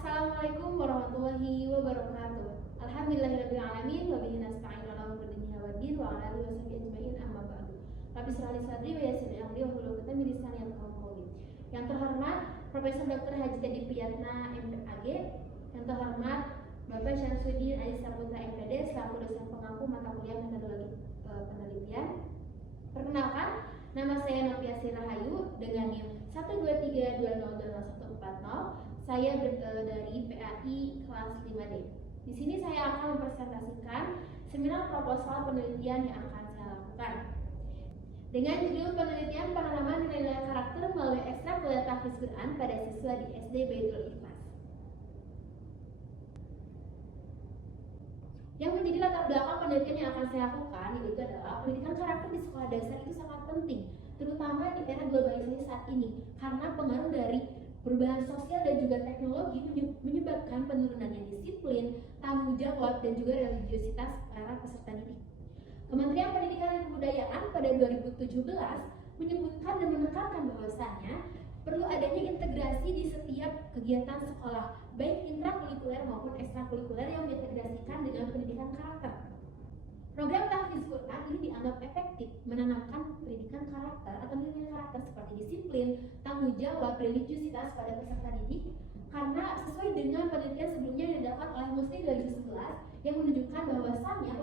Assalamualaikum warahmatullahi wabarakatuh. Alhamdulillahirabbil alamin wa bihi nasta'in ala umuri dunya waddin wa ala alihi washabihi ajmain amma ba'du. Rabbi shrah li sadri wa yassir li amri wahlul 'uqdatam min lisani yafqahu qawli. Yang terhormat Profesor Dr. Haji Teddy Priyatna MPAG, yang terhormat Bapak Syamsuddin Aziz Saputra MPD selaku dosen pengampu mata kuliah metodologi penelitian. Perkenalkan, nama saya Novia Sirahayu dengan NIM 123202140. Saya dari PAI kelas 5D. Di sini saya akan mempresentasikan seminar proposal penelitian yang akan saya lakukan. Dengan judul penelitian penanaman nilai-nilai karakter melalui ekstrakurikuler tahfiz Quran pada siswa di SD Baitul Ikhlas. Yang menjadi latar belakang penelitian yang akan saya lakukan yaitu adalah pendidikan karakter di sekolah dasar itu sangat penting, terutama di era globalisasi saat ini, karena pengaruh dari perubahan sosial dan juga teknologi menyebabkan penurunannya disiplin, tanggung jawab, dan juga religiositas para peserta didik. Kementerian Pendidikan dan Kebudayaan pada 2017 menyebutkan dan menekankan bahwasannya perlu adanya integrasi di setiap kegiatan sekolah, baik intrakurikuler maupun ekstrakurikuler yang diintegrasikan dengan pendidikan karakter. Program tahfiz Quran ini dianggap efektif menanamkan pendidikan karakter atau nilai karakter seperti disiplin, tanggung jawab, religiusitas pada peserta didik, karena sesuai dengan penelitian sebelumnya yang dilakukan oleh Muslim 2011 yang menunjukkan bahwasannya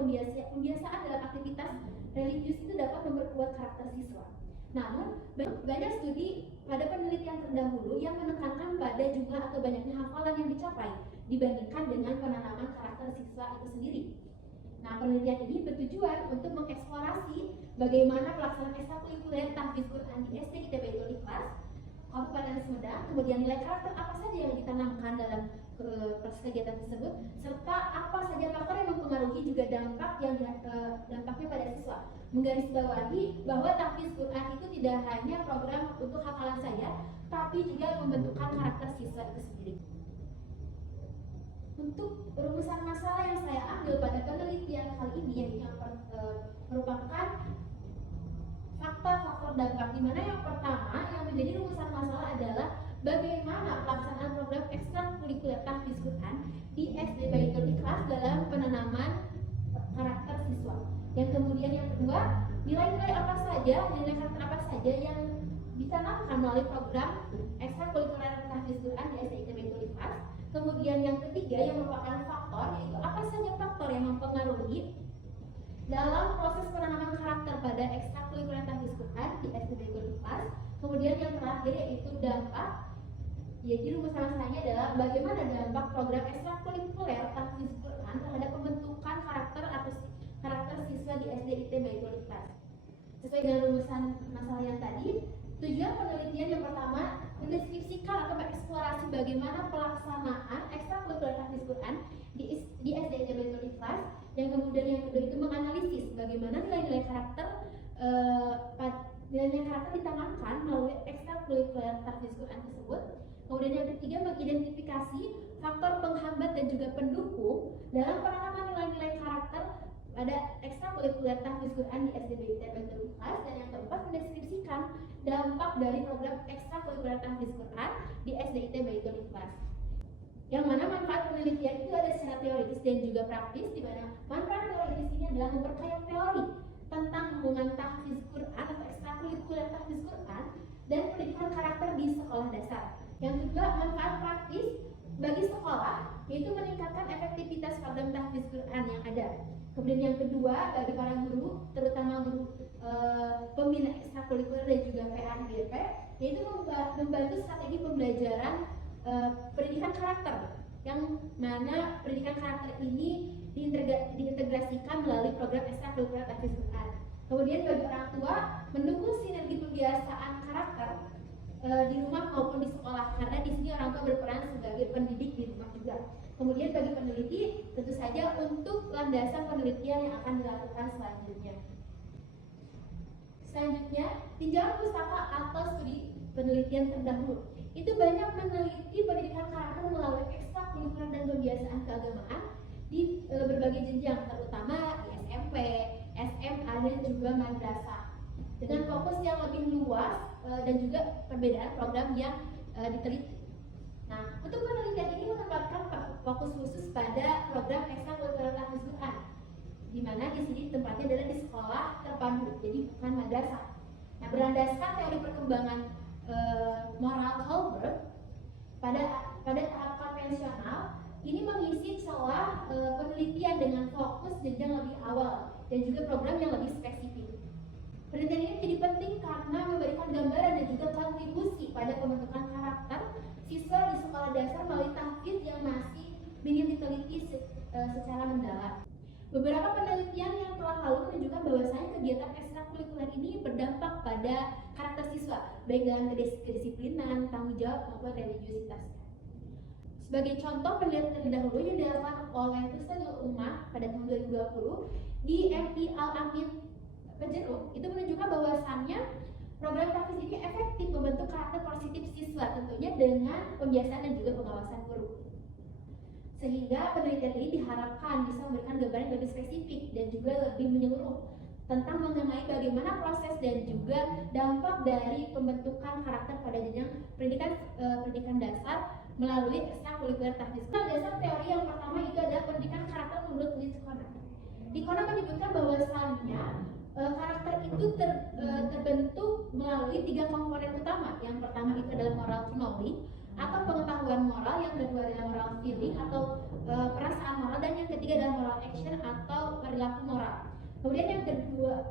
pembiasaan dalam aktivitas religius itu dapat memperkuat karakter siswa. Namun, banyak studi pada penelitian terdahulu yang menekankan pada jumlah atau banyaknya hafalan yang dicapai dibandingkan dengan penanaman karakter siswa itu sendiri. Nah, penelitian ini bertujuan untuk mengeksplorasi bagaimana pelaksanaan ekstrakurikuler tahfiz Quran di SD kita Baitul Ikhlas, Kabupaten Sumedang, kemudian nilai karakter apa saja yang ditanamkan dalam proses kegiatan tersebut, serta apa saja faktor yang mempengaruhi juga dampaknya pada siswa. Menggarisbawahi bahwa tahfiz Quran itu tidak hanya program untuk hafalan saja, tapi juga membentukkan karakter siswa itu sendiri. Untuk rumusan masalah yang saya ambil pada penelitian kali ini yang merupakan faktor-faktor dampak, di mana yang pertama yang menjadi rumusan masalah adalah bagaimana pelaksanaan program ekstrakurikuler tahfiz Quran di SD Baitul Ikhlas dalam penanaman karakter siswa. Yang kemudian yang kedua, nilai-nilai apa saja, nilai karakter apa saja yang ditanamkan melalui program ekstrakurikuler tahfiz Quran di SD Baitul Ikhlas. Kemudian yang ketiga yang merupakan faktor, yaitu apa saja faktor yang mempengaruhi dalam proses penanaman karakter pada ekstrakurikuler tahfiz Quran di SD Baitul Ikhlas. Kemudian yang terakhir yaitu dampak, jadi rumus masalahnya adalah bagaimana dampak program ekstrakurikuler tahfiz Quran terhadap pembentukan karakter atau karakter siswa di SD Baitul Ikhlas. Sesuai dengan rumusan masalah yang tadi, tujuan penelitian yang pertama mendeskripsikan atau mengeksplorasi bagaimana pelaksanaan ekstrakurikuler tahfiz Quran di SD Baitul Ikhlas. Yang kemudian yang kedua itu menganalisis bagaimana nilai-nilai karakter ditanamkan melalui ekstrakurikuler tahfiz Quran tersebut. Kemudian yang ketiga mengidentifikasi faktor penghambat dan juga pendukung dalam penanaman nilai-nilai karakter pada ekstrakurikuler tahfiz Quran di SD Baitul Ikhlas. Dan yang keempat mendeskripsikan dampak dari program ekstrakurikuler tahfiz Quran di SD Baitul Ikhlas. Yang mana manfaat penelitian itu ada secara teoritis dan juga praktis, di mana manfaat teoritis ini adalah memperkaya teori tentang hubungan tahfiz Quran atau ekstrakurikuler tahfiz Quran dan pendidikan karakter di sekolah dasar. Yang kedua, manfaat praktis bagi sekolah yaitu meningkatkan efektivitas program tahfiz Quran yang ada. Kemudian yang kedua, bagi para guru, terutama guru pembina ekstrakurikuler dan juga PAGP, yaitu membantu strategi pembelajaran pendidikan karakter, yang mana pendidikan karakter ini diintegrasikan melalui program ekstrakurikuler tahfiz Quran. Kemudian bagi orang tua, mendukung sinergi pembiasaan karakter di rumah maupun di sekolah, karena di sini orang tua berperan sebagai pendidik di rumah juga. Kemudian bagi peneliti, tentu saja untuk landasan penelitian yang akan dilakukan selanjutnya. Selanjutnya, tinjauan pustaka atau studi penelitian terdahulu. Itu banyak meneliti pendidikan karakter melalui ekstrakurikuler dan pembiasaan keagamaan di berbagai jenjang, terutama di SMP, SMA, dan juga madrasah, dengan fokus yang lebih luas dan juga perbedaan program yang diteliti. Nah, untuk penelitian ini fokus khusus pada program ekstrakurikuler tahfiz Quran, di mana di sini tempatnya adalah di sekolah terpadu, jadi bukan madrasah. Nah, berlandaskan teori perkembangan moral Kohlberg pada tahap konvensional, ini mengisi celah penelitian dengan fokus jenjang lebih awal dan juga program yang lebih spesifik. Penelitian ini menjadi penting karena memberikan gambaran dan juga kontribusi pada pembentukan karakter siswa di sekolah dasar melalui tahfiz yang masih minim diteliti secara mendalam. Beberapa penelitian yang telah lalu menunjukkan bahwasanya kegiatan ekstrakurikuler ini berdampak pada karakter siswa, baik dalam kedisiplinan, tanggung jawab maupun religiusitas. Sebagai contoh penelitian terdahulu yang dilakukan oleh Ustadzul Ummah pada tahun 2020 di MI Al-Amin Pejeruk, itu menunjukkan bahwasannya program tahfiz ini efektif membentuk karakter positif siswa, tentunya dengan pembiasaan dan juga pengawasan guru. Sehingga penelitian ini diharapkan bisa memberikan gambaran yang lebih spesifik dan juga lebih menyeluruh tentang mengenai bagaimana proses dan juga dampak dari pembentukan karakter pada jenjang pendidikan dasar melalui ekstrakurikuler tahfiz. Dasar teori yang pertama itu adalah pendidikan karakter menurut Liskona. Liskona menyebutkan bahwasannya karakter itu terbentuk melalui 3 komponen utama. Yang pertama itu adalah moral knowledge atau pengetahuan moral, yang kedua adalah moral feeling atau perasaan moral, dan yang ketiga adalah moral action atau perilaku moral. Kemudian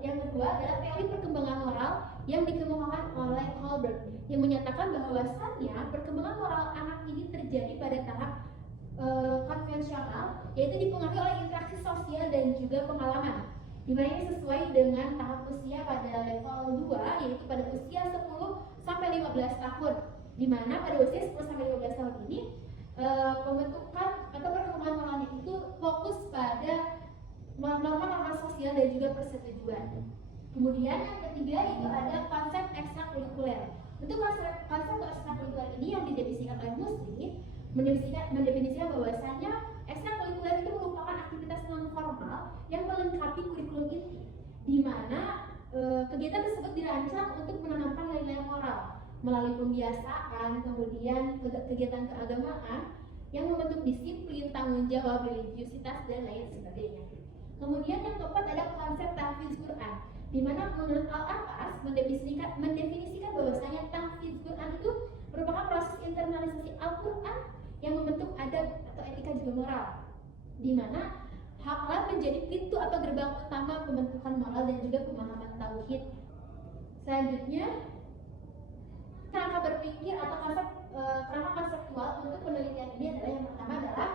yang kedua adalah teori perkembangan moral yang dikemukakan oleh Kohlberg, yang menyatakan bahwasannya perkembangan moral anak ini terjadi pada tahap konvensional, yaitu dipengaruhi oleh interaksi sosial dan juga pengalaman, di mana ini sesuai dengan tahap usia pada level 2, yaitu pada usia 10 sampai 15 tahun, di mana pada usia 10 sampai 15 tahun ini pembentukan atau perkembangan moralnya itu fokus pada norma-norma sosial dan juga persetujuan. Kemudian yang ketiga itu ada konsep ekstrakurikuler. Untuk konsep ekstrakurikuler ini yang didefinisikan oleh Musli mendefinisikan bahwasanya ekstrakurikuler itu merupakan aktivitas non formal yang melengkapi kurikulum inti, di mana kegiatan tersebut dirancang untuk menanamkan nilai-nilai moral melalui pembiasaan, kemudian kegiatan keagamaan yang membentuk disiplin, tanggung jawab, religiusitas, dan lain sebagainya. Kemudian yang keempat ada konsep tahfiz Quran, di mana menurut Al-Atas mendefinisikan bahwasanya tahfiz Quran itu merupakan proses internalisasi Al-Quran yang membentuk adab atau etika juga moral, di mana haklah menjadi pintu atau gerbang utama pembentukan moral dan juga pemahaman tauhid. Selanjutnya, kerangka berpikir atau kerangka konseptual untuk penelitian ini adalah yang pertama adalah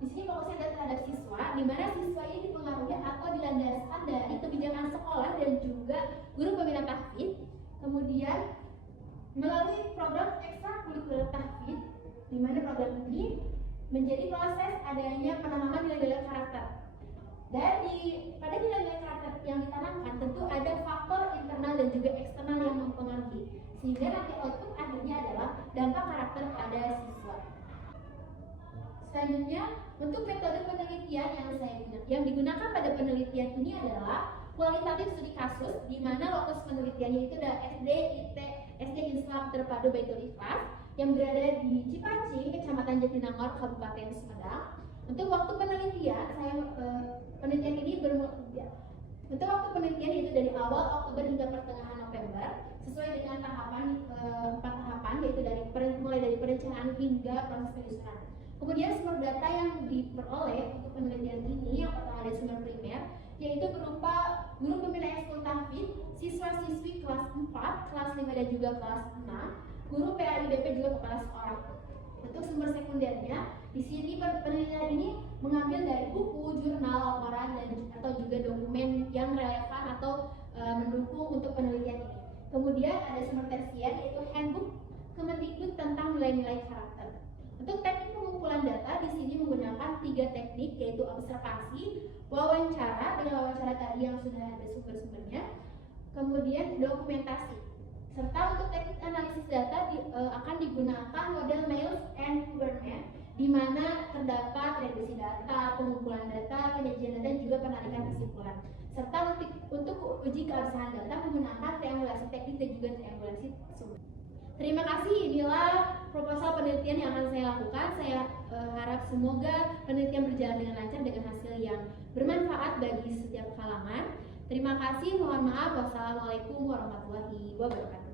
di sini fokusnya adalah terhadap siswa, di mana siswa ini dipengaruhi atau dilandaskan dari kebijakan sekolah dan juga guru pembina tahfiz. Kemudian melalui program ekstrakurikuler tahfiz, di mana program ini menjadi proses adanya penanaman nilai-nilai karakter. Dan pada nilai-nilai karakter yang ditanamkan tentu ada faktor internal dan juga eksternal yang mempengaruhi, sehingga nanti output akhirnya adalah dampak karakter pada siswa. Selanjutnya, untuk metode penelitian yang digunakan pada penelitian ini adalah kualitatif studi kasus, di mana lokus penelitiannya itu adalah SD Islam Terpadu Baitul Ikhlas yang berada di Cipancing, Kecamatan Jatinangor, Kabupaten Sumedang. Untuk waktu penelitian, penelitian ini untuk waktu penelitian itu dari awal Oktober hingga pertengahan November, sesuai dengan tahapan 4 tahapan, yaitu mulai dari perencanaan hingga proses penyusunan. Kemudian sumber data yang diperoleh untuk penelitian ini yang pertama dari sumber primer, yaitu berupa guru pembina ekskul tahfiz, siswa-siswi kelas 4, kelas 5 dan juga kelas 6, guru PAIBP juga kepala sekolah. Untuk sumber sekundernya, di sini penelitian ini mengambil dari buku, jurnal, laporan atau juga dokumen yang relevan atau mendukung untuk penelitian ini. Kemudian ada sumber tersier, yaitu handbook Kemendikbud tentang nilai-nilai karakter. Untuk teknik pengumpulan data di sini menggunakan 3 teknik, yaitu observasi, wawancara dengan wawancara tadi yang sudah ada sumber-sumbernya, kemudian dokumentasi. Serta untuk teknik analisis data akan digunakan model Miles and Burnett, di mana terdapat reduksi data, pengumpulan data, penyajian data, dan juga penarikan kesimpulan. Serta untuk uji keabsahan data menggunakan triangulasi teknik dan juga triangulasi sumber. Terima kasih, inilah proposal penelitian yang akan saya lakukan. Saya harap Semoga penelitian berjalan dengan lancar dengan hasil yang bermanfaat bagi setiap kalangan. Terima kasih, mohon maaf. Wassalamualaikum warahmatullahi wabarakatuh.